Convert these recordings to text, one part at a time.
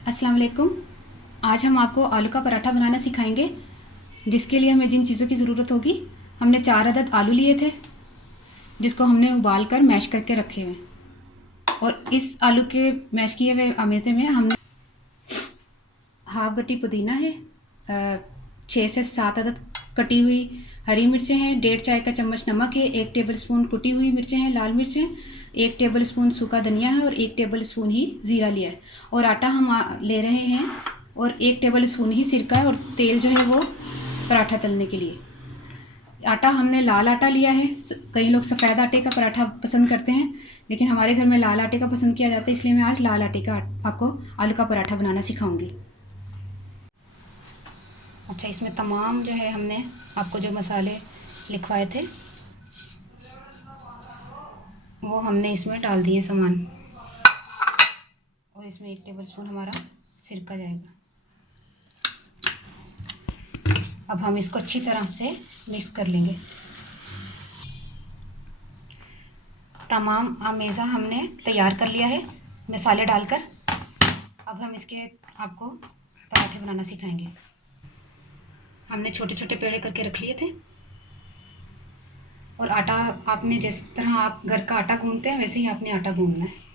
अस्सलाम वालेकुम। आज हम आपको आलू का पराठा बनाना सिखाएंगे। जिसके लिए हमें जिन चीज़ों की ज़रूरत होगी, हमने 4 अदद आलू लिए थे जिसको हमने उबाल कर मैश करके रखे हुए हैं। और इस आलू के मैश किए हुए अमेज़े में हमने हाफ गट्टी पुदीना है, 6 से 7 अदद कटी हुई हरी मिर्चें हैं, 1.5 चाय का चम्मच नमक है, 1 टेबलस्पून कुटी हुई मिर्चें हैं लाल मिर्चें, 1 टेबलस्पून सूखा धनिया है और 1 टेबलस्पून ही ज़ीरा लिया है। और आटा हम ले रहे हैं और 1 टेबलस्पून ही सिरका है और तेल जो है वो पराठा तलने के लिए। आटा हमने लाल आटा लिया है। कई लोग सफ़ेद आटे का पराठा पसंद करते हैं, लेकिन हमारे घर में लाल आटे का पसंद किया जाता है, इसलिए मैं आज लाल आटे का आपको आलू का पराठा बनाना सिखाऊंगी। अच्छा, इसमें तमाम जो है हमने आपको जो मसाले लिखवाए थे वो हमने इसमें डाल दिए सामान। और इसमें 1 टेबलस्पून हमारा सिरका जाएगा। अब हम इसको अच्छी तरह से मिक्स कर लेंगे। तमाम अमेज़ा हमने तैयार कर लिया है मसाले डालकर। अब हम इसके आपको पराठे बनाना सिखाएंगे। हमने छोटे छोटे पेड़े करके रख लिए थे। और आटा आपने जिस तरह आप घर का आटा गूंथते हैं वैसे ही आपने आटा गूंथना है।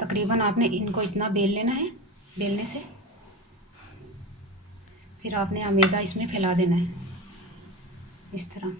तकरीबन आपने इनको इतना बेल लेना है। बेलने से फिर आपने अमेज़ा इसमें फैला देना है इस तरह।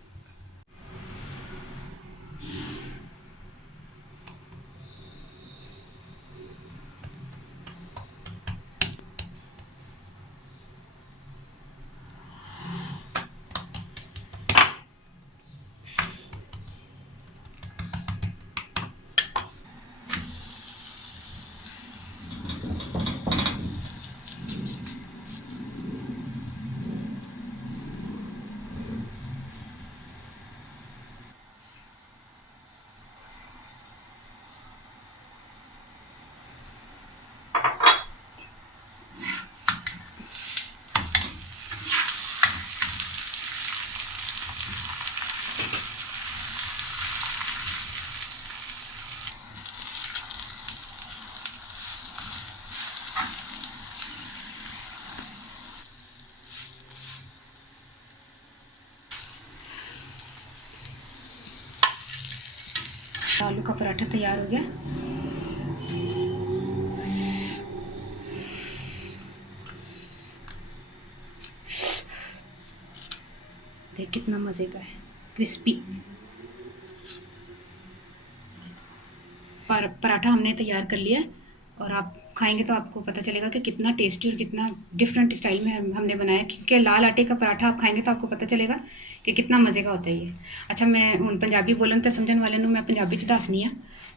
आलू का पराठा तैयार हो गया। देख कितना मज़े का है, क्रिस्पी पराठा हमने तैयार कर लिया। और आप खाएंगे तो आपको पता चलेगा कि कितना टेस्टी और कितना डिफरेंट स्टाइल में हमने बनाया। क्योंकि लाल आटे का पराठा आप खाएंगे तो आपको पता चलेगा कि कितना मज़े का होता है ये। अच्छा, मैं हूँ पंजाबी बोलन तो समझने वाले नूं मैं पंजाबी च दसनी है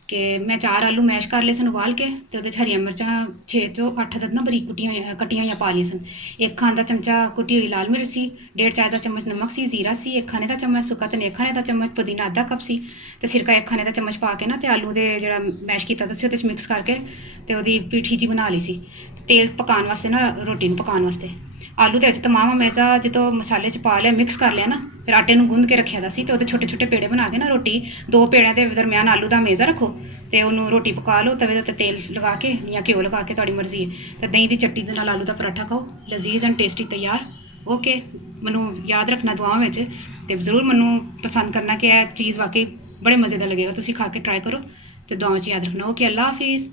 कि मैं 4 आलू मैश कर ले सन उबाल के, तो ਉਹਦੇ 'ਚ हरियां मिर्चां 6 ਤੋਂ 8 अदद ना बरीक कट्टियां होईयां पा लियां सन। 1 खाने का चमचा कुटी हुई लाल मिर्च सी, 1.5 चाय का चम्मच नमक सी, जीरा सी, 1 खाने का चम्मच सुक्का धनिया, 1 खाने का चम्मच पुदीना आधा कप सी, तो सिरका 1 खाने का चम्मच पा के ना ते आलू दे ਜਿਹੜਾ मैश ਕੀਤਾ ਸੀ ਉਹਦੇ 'ਚ मिक्स करके ਤੇ ਉਹਦੀ ਪੀਠੀ ਜੀ बना ली सी। तेल पकाने वास्ते ना रोटी ਨੂੰ पकाने वास्ते आलू ਦੇ ਵਿੱਚ तमाम अमेज़ा ਜਦੋਂ मसाले 'ਚ ਪਾ ਲਿਆ मिक्स कर लिया ना, फिर आटे ਨੂੰ ਗੁੰਨ ਕੇ ਰੱਖਿਆ ਦਾ ਸੀ ਤੇ ਉਹਦੇ ਛੋਟੇ ਛੋਟੇ ਪੇੜੇ ਬਣਾ ਕੇ ਨਾ रोटी 2 ਪੇੜਿਆਂ ਦੇ ਦਰਮਿਆਨ ਆਲੂ ਦਾ अमेज़ा ਰੱਖੋ ਤੇ ਉਹਨੂੰ रोटी पका लो तवे ਤੇ तेल लगा के या घिओ लगा के, ਤੁਹਾਡੀ ਮਰਜ਼ੀ है। ਤੇ ਦਹੀਂ ਦੀ ਚਟਨੀ ਦੇ ਨਾਲ ਆਲੂ ਦਾ ਪਰਾਠਾ ਖਾਓ, ਲਜ਼ੀਜ਼ ਐਂਡ ਟੇਸਟੀ ਤਿਆਰ। ओके, ਮੈਨੂੰ याद रखना दुआओं ਵਿੱਚ ਤੇ ਜ਼ਰੂਰ ਮੈਨੂੰ पसंद करना कि ਇਹ चीज़ वाकई बड़े मज़े ਦਾ लगेगा। ਤੁਸੀਂ खा के ट्राई करो तो दुआओं 'ਚ याद रखना। ओके, अल्लाह हाफिज़।